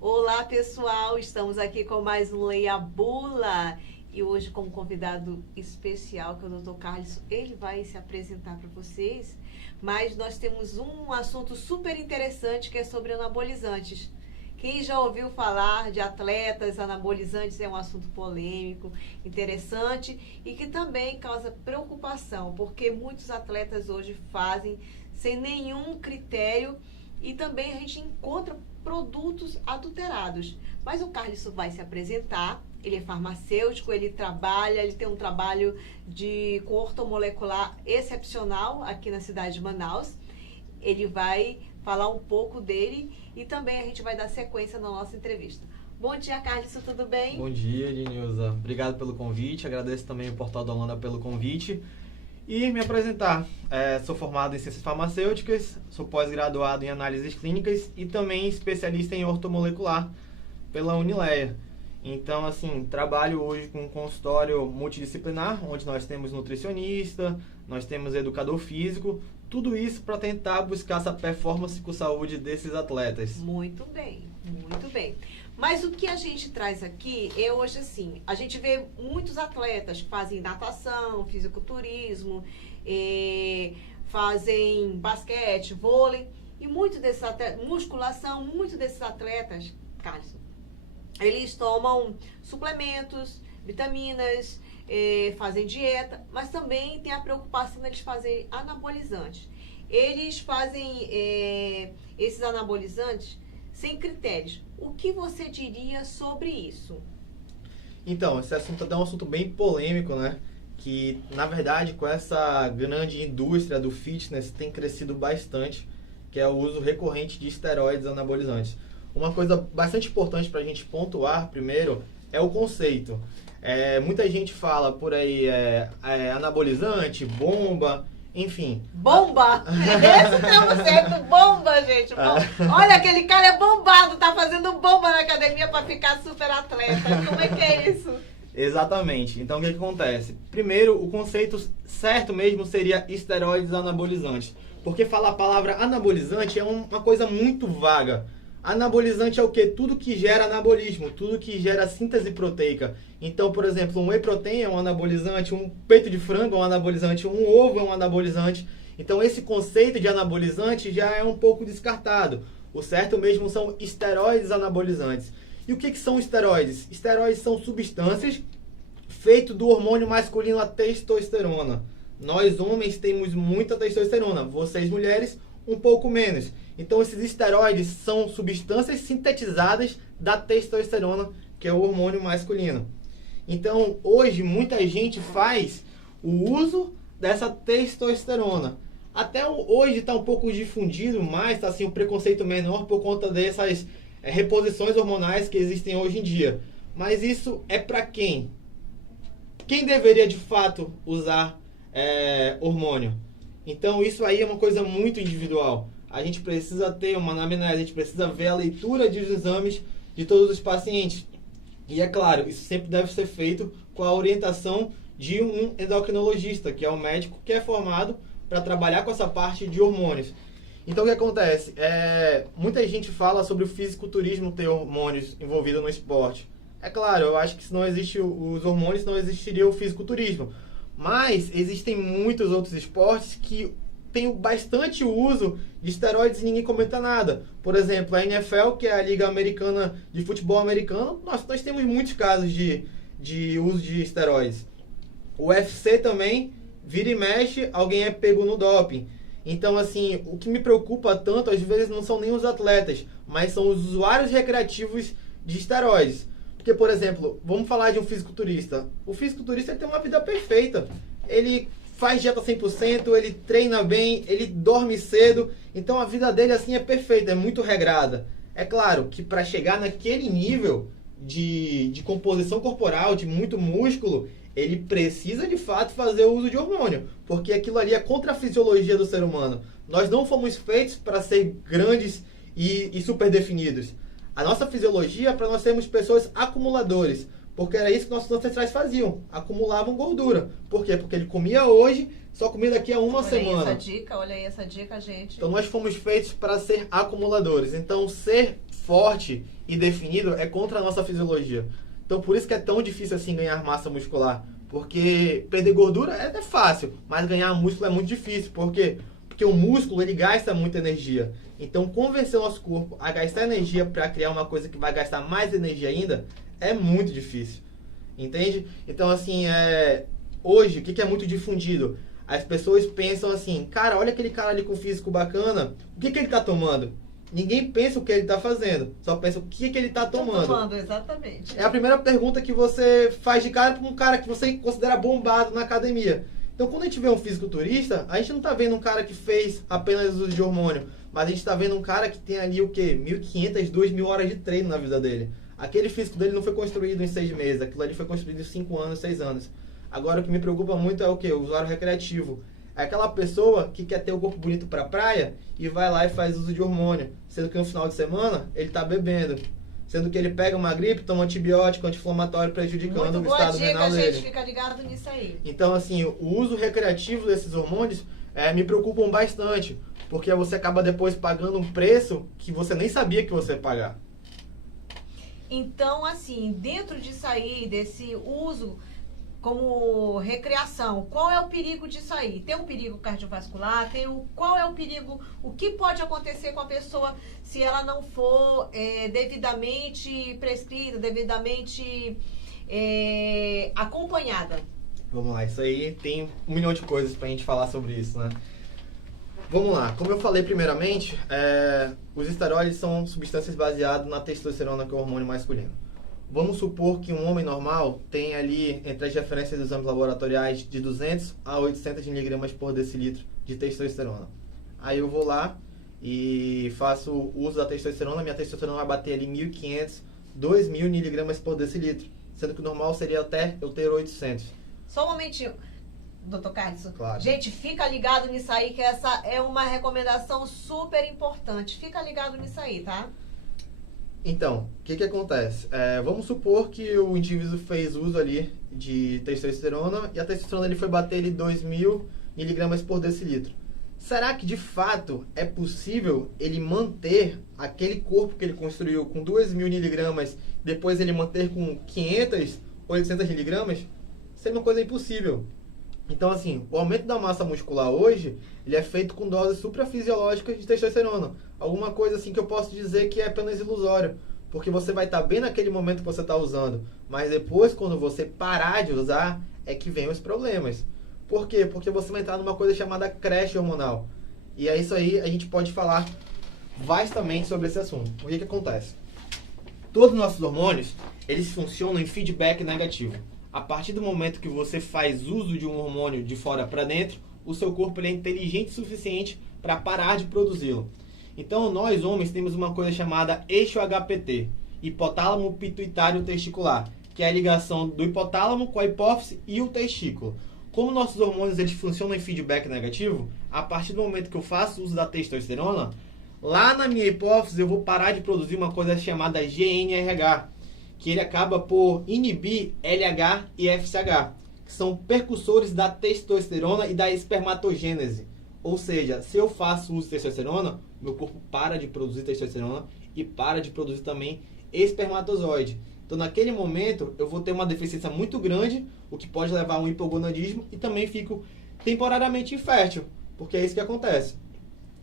Olá pessoal, estamos aqui com mais um Leia Bula e hoje como convidado especial, que é o Dr. Carlos, ele vai se apresentar para vocês, mas nós temos um assunto super interessante que é sobre anabolizantes. Quem já ouviu falar de atletas anabolizantes é um assunto polêmico, interessante e que também causa preocupação, porque muitos atletas hoje fazem sem nenhum critério e também a gente encontra produtos adulterados. Mas o Carlos vai se apresentar, ele é farmacêutico, ele tem um trabalho com ortomolecular excepcional aqui na cidade de Manaus. Ele vai falar um pouco dele e também a gente vai dar sequência na nossa entrevista. Bom dia, Carlos, tudo bem? Bom dia, Dinilza. Obrigado pelo convite, agradeço também o Portal da Holanda pelo convite. E me apresentar, sou formado em Ciências Farmacêuticas, sou pós-graduado em Análises Clínicas e também especialista em ortomolecular pela Unileia. Então, assim, trabalho hoje com um consultório multidisciplinar, onde nós temos nutricionista, nós temos educador físico, tudo isso para tentar buscar essa performance com saúde desses atletas. Muito bem, muito bem. Mas o que a gente traz aqui é hoje assim, a gente vê muitos atletas que fazem natação, fisiculturismo, fazem basquete, vôlei, e muitos desses atletas, musculação, muitos desses atletas, Carlos, eles tomam suplementos, vitaminas, fazem dieta, mas também tem a preocupação deles fazerem anabolizantes. Eles fazem esses anabolizantes sem critérios. O que você diria sobre isso? Então, esse assunto é um assunto bem polêmico, né? Que, na verdade, com essa grande indústria do fitness, tem crescido bastante, que é o uso recorrente de esteroides anabolizantes. Uma coisa bastante importante para a gente pontuar, primeiro, é o conceito. Muita gente fala por aí, anabolizante, bomba, enfim. Bomba! Esse termo certo, bomba, gente. Olha, aquele cara é bombado, tá fazendo bomba na academia para ficar super atleta. Como é que é isso? Exatamente. Então, o que acontece? Primeiro, o conceito certo mesmo seria esteroides anabolizantes. Porque falar a palavra anabolizante é uma coisa muito vaga. Anabolizante é o quê? Tudo que gera anabolismo, tudo que gera síntese proteica. Então, por exemplo, um whey protein é um anabolizante, um peito de frango é um anabolizante, um ovo é um anabolizante. Então, esse conceito de anabolizante já é um pouco descartado. O certo mesmo são esteroides anabolizantes. E o que são esteroides? Esteroides são substâncias feitas do hormônio masculino, a testosterona. Nós, homens, temos muita testosterona. Vocês, mulheres, um pouco menos. Então, esses esteroides são substâncias sintetizadas da testosterona, que é o hormônio masculino. Então, hoje, muita gente faz o uso dessa testosterona. Até hoje está um pouco difundido, mas está assim, um preconceito menor por conta dessas reposições hormonais que existem hoje em dia. Mas isso é para quem? Quem deveria, de fato, usar hormônio? Então, isso aí é uma coisa muito individual. A gente precisa ter uma anamnese, a gente precisa ver a leitura dos exames de todos os pacientes. E é claro, isso sempre deve ser feito com a orientação de um endocrinologista, que é um médico que é formado para trabalhar com essa parte de hormônios. Então, o que acontece? Muita gente fala sobre o fisiculturismo ter hormônios envolvidos no esporte. É claro, eu acho que se não existem os hormônios, não existiria o fisiculturismo. Mas existem muitos outros esportes que tem bastante uso de esteroides e ninguém comenta nada. Por exemplo, a NFL, que é a Liga Americana de Futebol Americano, nós temos muitos casos de uso de esteroides. O UFC também, vira e mexe, alguém é pego no doping. Então, assim, o que me preocupa tanto, às vezes, não são nem os atletas, mas são os usuários recreativos de esteroides. Porque, por exemplo, vamos falar de um fisiculturista. O fisiculturista tem uma vida perfeita. Ele faz dieta 100%, ele treina bem, ele dorme cedo. Então a vida dele assim é perfeita, é muito regrada. É claro que para chegar naquele nível de composição corporal, de muito músculo, ele precisa de fato fazer o uso de hormônio. Porque aquilo ali é contra a fisiologia do ser humano. Nós não fomos feitos para ser grandes e super definidos. A nossa fisiologia é para nós sermos pessoas acumuladores. Porque era isso que nossos ancestrais faziam, acumulavam gordura. Por quê? Porque ele comia hoje, só comia daqui a uma semana. Olha aí essa dica, gente. Então nós fomos feitos para ser acumuladores. Então ser forte e definido é contra a nossa fisiologia. Então por isso que é tão difícil assim ganhar massa muscular. Porque perder gordura é fácil, mas ganhar músculo é muito difícil. Por quê? Porque o músculo ele gasta muita energia. Então convencer o nosso corpo a gastar energia para criar uma coisa que vai gastar mais energia ainda é muito difícil. Entende? Então assim, hoje o que é muito difundido? As pessoas pensam assim, cara, olha aquele cara ali com físico bacana, o que ele tá tomando? Ninguém pensa o que ele tá fazendo, só pensa o que ele tá tomando. Exatamente. É a primeira pergunta que você faz de cara para um cara que você considera bombado na academia. Então, quando a gente vê um fisiculturista, a gente não tá vendo um cara que fez apenas uso de hormônio, mas a gente tá vendo um cara que tem ali o quê? 1.500, 2.000 horas de treino na vida dele. Aquele físico dele não foi construído em 6 meses, aquilo ali foi construído em 5 anos, 6 anos. Agora, o que me preocupa muito é o quê? O usuário recreativo. É aquela pessoa que quer ter o corpo bonito pra praia e vai lá e faz uso de hormônio. Sendo que no final de semana, ele tá bebendo. Sendo que ele pega uma gripe, toma antibiótico, anti-inflamatório, prejudicando o estado renal dele. Gente, fica ligado nisso aí. Então, assim, o uso recreativo desses hormônios me preocupam bastante. Porque você acaba depois pagando um preço que você nem sabia que você ia pagar. Então, assim, dentro disso aí, desse uso como recreação, qual é o perigo disso aí? Tem um perigo cardiovascular? Qual é o perigo? O que pode acontecer com a pessoa se ela não for devidamente prescrita, devidamente acompanhada? Vamos lá, isso aí tem 1 milhão de coisas pra gente falar sobre isso, né? Vamos lá, como eu falei primeiramente, os esteroides são substâncias baseadas na testosterona, que é o hormônio masculino. Vamos supor que um homem normal tem ali, entre as referências dos exames laboratoriais, de 200 a 800 mg por decilitro de testosterona. Aí eu vou lá e faço o uso da testosterona, minha testosterona vai bater ali 1.500, 2.000 mg por decilitro, sendo que o normal seria até eu ter 800. Só um momentinho. Doutor Carlos, claro. Gente, fica ligado nisso aí, que essa é uma recomendação super importante. Fica ligado nisso aí, tá? Então, o que acontece? Vamos supor que o indivíduo fez uso ali de testosterona e a testosterona ele foi bater ali 2.000 mg por decilitro. Será que de fato é possível ele manter aquele corpo que ele construiu com 2.000 mg, depois ele manter com 500, 800 mg? Isso é uma coisa impossível. Então, assim, o aumento da massa muscular hoje, ele é feito com doses suprafisiológicas de testosterona. Alguma coisa assim que eu posso dizer que é apenas ilusório. Porque você vai estar bem naquele momento que você está usando. Mas depois, quando você parar de usar, é que vem os problemas. Por quê? Porque você vai entrar numa coisa chamada creche hormonal. E é isso aí, a gente pode falar vastamente sobre esse assunto. O que acontece? Todos os nossos hormônios, eles funcionam em feedback negativo. A partir do momento que você faz uso de um hormônio de fora para dentro, o seu corpo ele é inteligente o suficiente para parar de produzi-lo. Então, nós homens temos uma coisa chamada eixo HPT, hipotálamo pituitário testicular, que é a ligação do hipotálamo com a hipófise e o testículo. Como nossos hormônios eles funcionam em feedback negativo, a partir do momento que eu faço uso da testosterona, lá na minha hipófise eu vou parar de produzir uma coisa chamada GnRH, que ele acaba por inibir LH e FSH, que são percussores da testosterona e da espermatogênese. Ou seja, se eu faço uso de testosterona, meu corpo para de produzir testosterona e para de produzir também espermatozoide. Então, naquele momento, eu vou ter uma deficiência muito grande, o que pode levar a um hipogonadismo e também fico temporariamente infértil, porque é isso que acontece.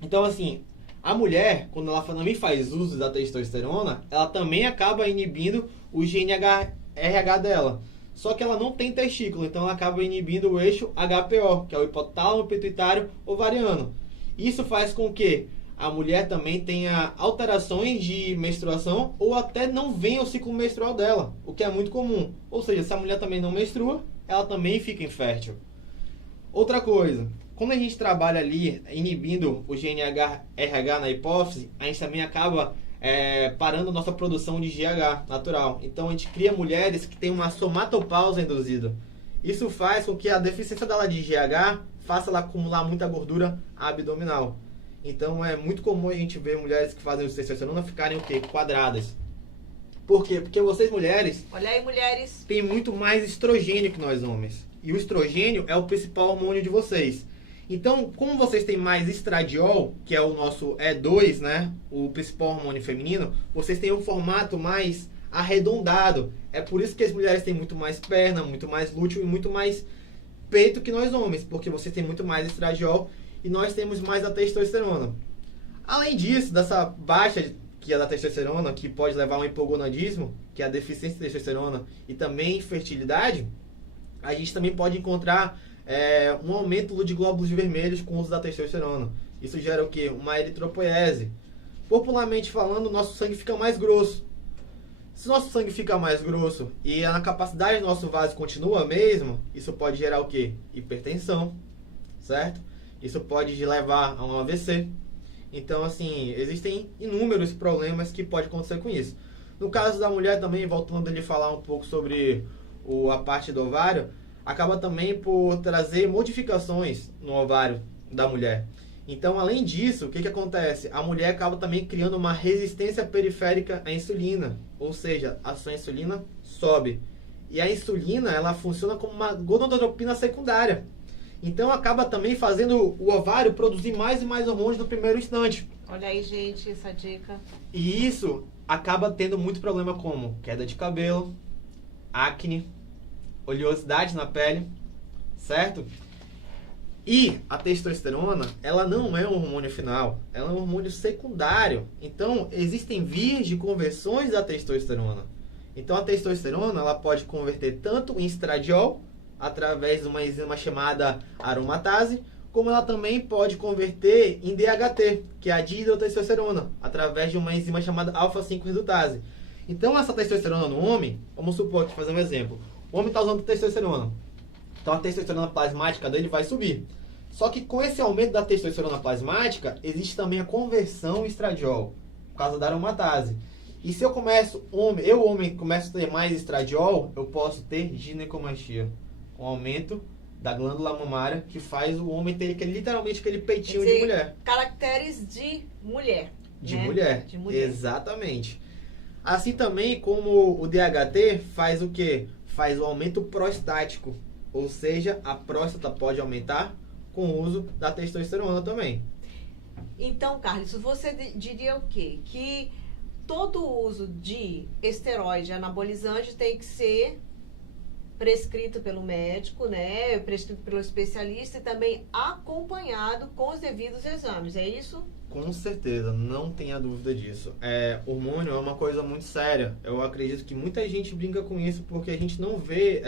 Então, assim, a mulher, quando ela também faz uso da testosterona, ela também acaba inibindo o GnRH dela. Só que ela não tem testículo, então ela acaba inibindo o eixo HPO, que é o hipotálamo pituitário ovariano. Isso faz com que a mulher também tenha alterações de menstruação ou até não venha o ciclo menstrual dela, o que é muito comum. Ou seja, se a mulher também não menstrua, ela também fica infértil. Outra coisa, quando a gente trabalha ali inibindo o GnRH na hipófise, a gente também acaba parando a nossa produção de GH natural. Então a gente cria mulheres que têm uma somatopausa induzida. Isso faz com que a deficiência dela de GH faça ela acumular muita gordura abdominal. Então é muito comum a gente ver mulheres que fazem uso de testosterona ficarem o quê? Quadradas. Por quê? Porque vocês mulheres Olha aí, mulheres. têm muito mais estrogênio que nós homens. E o estrogênio é o principal hormônio de vocês. Então, como vocês têm mais estradiol, que é o nosso E2, né? O principal hormônio feminino, vocês têm um formato mais arredondado. É por isso que as mulheres têm muito mais perna, muito mais glúteo e muito mais peito que nós homens, porque vocês têm muito mais estradiol e nós temos mais a testosterona. Além disso, dessa baixa que é da testosterona, que pode levar a um hipogonadismo, que é a deficiência de testosterona, e também infertilidade, a gente também pode encontrar um aumento de glóbulos vermelhos com o uso da testosterona. Isso gera o quê? Uma eritropoiese. Popularmente falando, nosso sangue fica mais grosso. Se nosso sangue fica mais grosso e a capacidade do nosso vaso continua a mesma, isso pode gerar o quê? Hipertensão, certo? Isso pode levar a um AVC. Então, assim, existem inúmeros problemas que podem acontecer com isso. No caso da mulher também, voltando a ele falar um pouco sobre a parte do ovário, acaba também por trazer modificações no ovário da mulher. Então, além disso, o que acontece? A mulher acaba também criando uma resistência periférica à insulina, ou seja, a sua insulina sobe. E a insulina, ela funciona como uma gonadotropina secundária. Então, acaba também fazendo o ovário produzir mais e mais hormônios no primeiro instante. Olha aí, gente, essa dica. E isso acaba tendo muito problema como queda de cabelo, acne, oleosidade na pele, certo? E a testosterona, ela não é um hormônio final, ela é um hormônio secundário. Então, existem vias de conversões da testosterona. Então, a testosterona, ela pode converter tanto em estradiol, através de uma enzima chamada aromatase, como ela também pode converter em DHT, que é a dihidrotestosterona, através de uma enzima chamada alfa-5-redutase. Então, essa testosterona no homem, vamos supor que, fazer um exemplo, o homem está usando testosterona. Então, a testosterona plasmática dele vai subir. Só que com esse aumento da testosterona plasmática, existe também a conversão em estradiol, por causa da aromatase. E se eu homem, começo a ter mais estradiol, eu posso ter ginecomastia, um aumento da glândula mamária, que faz o homem ter literalmente aquele peitinho de mulher. Caracteres de mulher. De né? mulher. De mulher. Exatamente. Assim também como o DHT faz o quê? Faz o aumento prostático. Ou seja, a próstata pode aumentar com o uso da testosterona também. Então, Carlos, você diria o quê? Que todo o uso de esteroide anabolizante tem que ser prescrito pelo médico, né? Prescrito pelo especialista e também acompanhado com os devidos exames, é isso? Com certeza, não tenha dúvida disso. Hormônio é uma coisa muito séria. Eu acredito que muita gente brinca com isso porque a gente não vê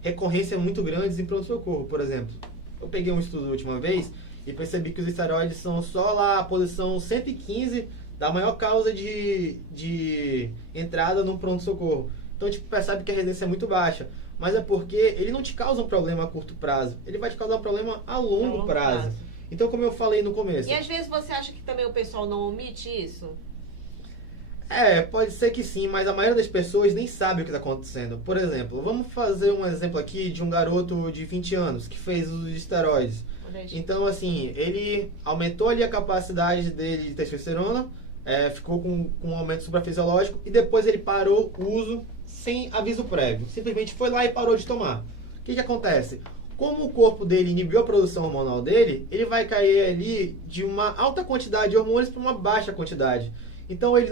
recorrência muito grandes em pronto-socorro. Por exemplo, eu peguei um estudo a última vez e percebi que os esteroides são só lá a posição 115 da maior causa de entrada no pronto-socorro. Então, percebe que a resistência é muito baixa. Mas é porque ele não te causa um problema a curto prazo. Ele vai te causar um problema a longo prazo. Então, como eu falei no começo... E às vezes você acha que também o pessoal não omite isso? Pode ser que sim, mas a maioria das pessoas nem sabe o que está acontecendo. Por exemplo, vamos fazer um exemplo aqui de um garoto de 20 anos que fez uso de esteroides. Então, assim, ele aumentou ali a capacidade dele de testosterona, ficou com um aumento suprafisiológico e depois ele parou o uso sem aviso prévio. Simplesmente foi lá e parou de tomar. O que acontece? Como o corpo dele inibiu a produção hormonal dele, ele vai cair ali de uma alta quantidade de hormônios para uma baixa quantidade. Então ele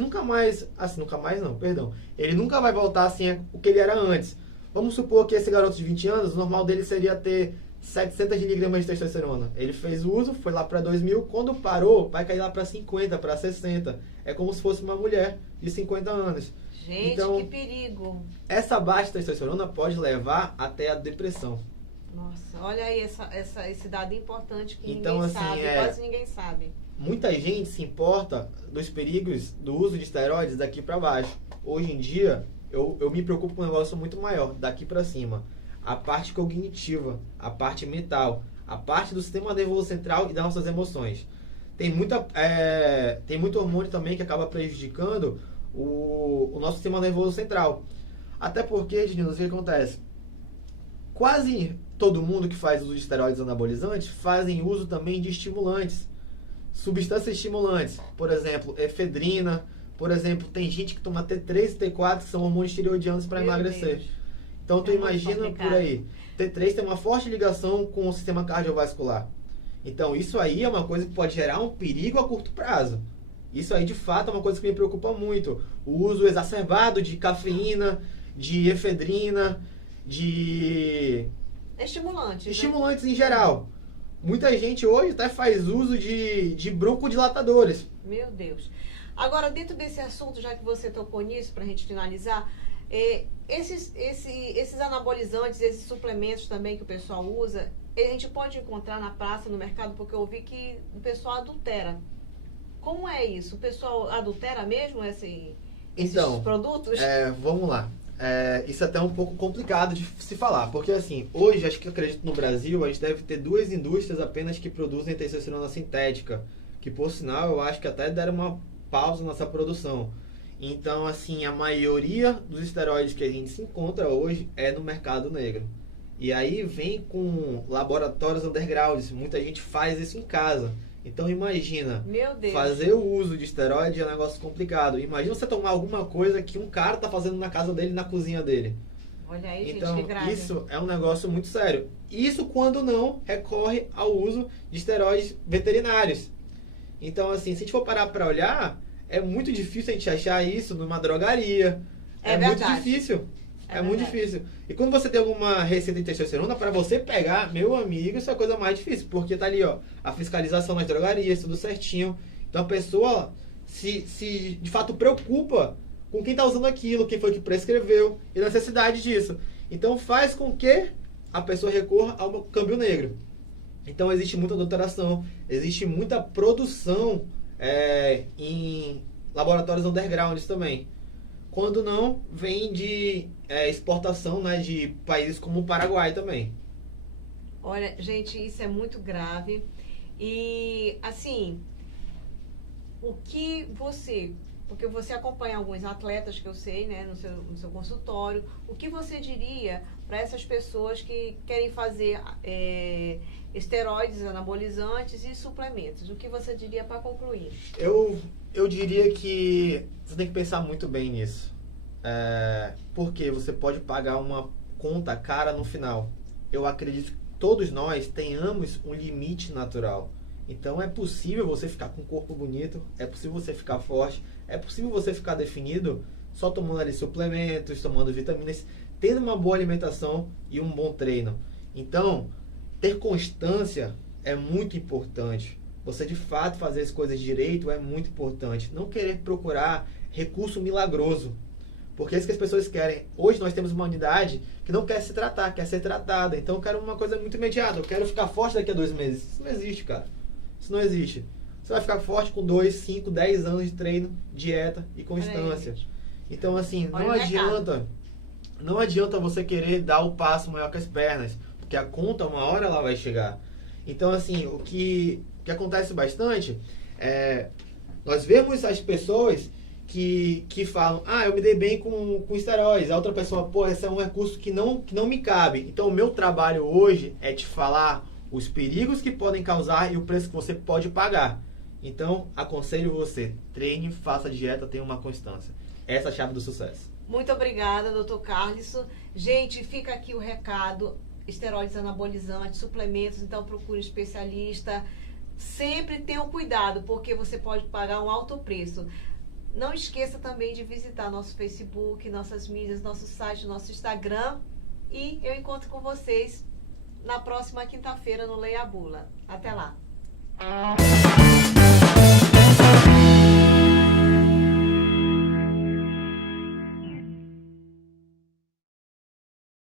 ele nunca vai voltar assim o que ele era antes. Vamos supor que esse garoto de 20 anos, o normal dele seria ter 700 miligramas de testosterona. Ele fez uso, foi lá para 2.000, quando parou, vai cair lá para 50, para 60. É como se fosse uma mulher de 50 anos. Gente, então, que perigo. Essa baixa testosterona pode levar até a depressão. Nossa, olha aí esse dado importante que então, ninguém assim, sabe, quase ninguém sabe. Muita gente se importa dos perigos do uso de esteroides daqui para baixo. Hoje em dia, eu me preocupo com um negócio muito maior, daqui para cima. A parte cognitiva, a parte mental, a parte do sistema nervoso central e das nossas emoções. Tem muito hormônio também que acaba prejudicando o nosso sistema nervoso central. Até porque, gente, o que acontece? Quase todo mundo que faz uso de esteroides anabolizantes fazem uso também de estimulantes. Substâncias estimulantes, por exemplo, efedrina, Por exemplo, tem gente que toma T3 e T4, que são hormônios tireoidianos para emagrecer. Deus. Então, tu imagina complicado. por aí. T3 tem uma forte ligação com o sistema cardiovascular. Então, isso aí é uma coisa que pode gerar um perigo a curto prazo. Isso aí, de fato, é uma coisa que me preocupa muito. O uso exacerbado de cafeína, de efedrina, de estimulantes em geral. Muita gente hoje até faz uso de broncodilatadores. Meu Deus. Agora, dentro desse assunto, já que você tocou nisso, para a gente finalizar, esses anabolizantes, esses suplementos também que o pessoal usa, a gente pode encontrar na praça, no mercado, porque eu ouvi que o pessoal adultera. Como é isso? O pessoal adultera mesmo esses produtos? Vamos lá. Isso é até um pouco complicado de se falar, porque assim, hoje, acho que eu acredito no Brasil, a gente deve ter 2 indústrias apenas que produzem testosterona sintética, que por sinal eu acho que até deram uma pausa nessa produção. Então, assim, a maioria dos esteroides que a gente se encontra hoje é no mercado negro. E aí vem com laboratórios undergrounds, muita gente faz isso em casa. Então imagina, Meu Deus, fazer o uso de esteroide é um negócio complicado. Imagina você tomar alguma coisa que um cara tá fazendo na casa dele, na cozinha dele. olha aí, Então, gente, que grave. isso é um negócio muito sério. Isso quando não recorre ao uso de esteroides veterinários. Então, assim, se a gente for parar para olhar, é muito difícil a gente achar isso numa drogaria. É muito verdade. difícil. É muito verdade. difícil. E quando você tem alguma receita de testosterona, para você pegar, meu amigo, isso é a coisa mais difícil. Porque tá ali, ó, a fiscalização nas drogarias, tudo certinho. Então a pessoa se de fato preocupa com quem tá usando aquilo, quem foi que prescreveu e a necessidade disso. Então faz com que a pessoa recorra ao câmbio negro. Então existe muita adulteração, existe muita produção em laboratórios undergrounds também. Quando não, vem de exportação, né, de países como o Paraguai também. Olha, gente, isso é muito grave. E, assim, porque você acompanha alguns atletas que eu sei, né, no seu consultório, o que você diria para essas pessoas que querem fazer esteroides, anabolizantes e suplementos? O que você diria para concluir? Eu diria que você tem que pensar muito bem nisso. Porque você pode pagar uma conta cara no final. Eu acredito que todos nós tenhamos um limite natural. Então é possível você ficar com um corpo bonito, é possível você ficar forte, é possível você ficar definido só tomando ali suplementos, tomando vitaminas, tendo uma boa alimentação e um bom treino. Então, ter constância é muito importante. Você de fato fazer as coisas direito é muito importante. Não querer procurar recurso milagroso. Porque é isso que as pessoas querem. Hoje nós temos uma unidade que não quer se tratar, quer ser tratada. Então eu quero uma coisa muito imediata. Eu quero ficar forte daqui a 2 meses. Isso não existe, cara. Isso não existe. Você vai ficar forte com 2, 5, 10 anos de treino, dieta e constância. Então assim, não adianta você querer dar o passo maior que as pernas. Porque a conta, uma hora ela vai chegar. Então assim, o que acontece bastante nós vemos as pessoas que falam, eu me dei bem com esteroides. A outra pessoa, esse é um recurso que não me cabe. Então o meu trabalho hoje é te falar os perigos que podem causar e o preço que você pode pagar. Então aconselho você, treine, faça dieta, tenha uma constância. Essa é a chave do sucesso. Muito obrigada, Dr. Carlos. Gente, fica aqui o recado. Esteroides anabolizantes, suplementos, então procure um especialista. Sempre tenha cuidado, porque você pode pagar um alto preço. Não esqueça também de visitar nosso Facebook, nossas mídias, nosso site, nosso Instagram. E eu encontro com vocês na próxima quinta-feira no Leia a Bula. Até lá!